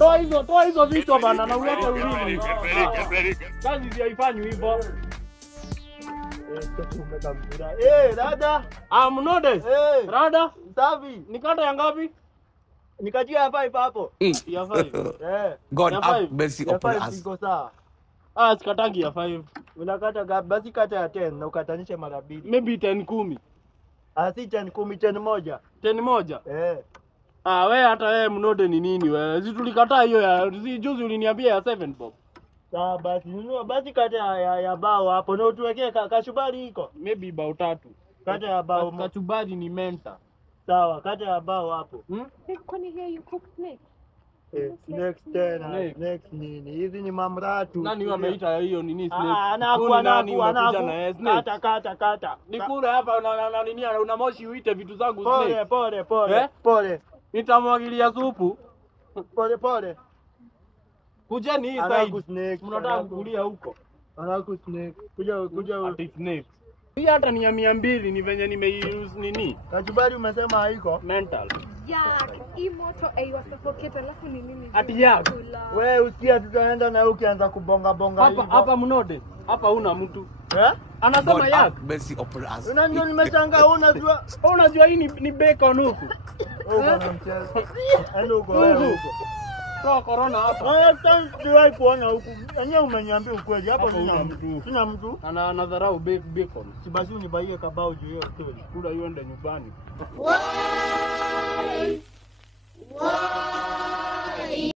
Toa hizo vitu bana na ulete ulini. Kazi haifanywi hivyo. Dada. Mnode. Rada. Safi. Nikata ya ngapi? Nikajia ya 5 hapo. Ya 5. God have mercy upon us. Iko sawa. Sikatangi ya 5. Unakata gapi? Basi kata ya 10 na ukatanishe mara 2. Maybe 10 10. Si 10 10 10 moja. 10 moja. Wewe hata wewe Mnode ni nini wewe? Si tulikataa hiyo ya juzi uliniambia ya 7 bob. Sawa basi. Basi kata ya bao hapo na utuwekee kachubari iko. Maybe bao 3. Kata ya bao. Kachubari ni menta. Sawa, kata ya bao hapo. Kwani here you cook snakes? Snakes tena. Snakes nini? Hizi ni mamratu. Nani wameita hiyo nini snakes? Anakuwa kata. Nikule hapa na nini una moshi uite vitu zangu snakes. Pole. Nitamwagilia supu. Pole. Kujeni hii side. Mnataka kukulia huko. Anaku snake. Kuja ati snake. Hii hata ni ya 200 ni venye nimeuse nini? Kachubari umesema haiko? Mental. Hii moto aiwa suffocate alafu ni nini? Ati yak. Wewe usikia tutaenda na ukianza kubonga hivyo. Hapa Mnode. Hapa una mtu. Anasema yak. Mercy upon us. Unajua nimeshangaa unajua hii ni bacon huku. Bwana mchezo. Endo huko. Toa corona hapa. Siwai kuona huku. Enyewe umeniambia ukweli hapa sina mtu. Anadharau bacon. Si basi unibaie kabao juu hiyo story. Kula hiyo ende nyumbani. Why?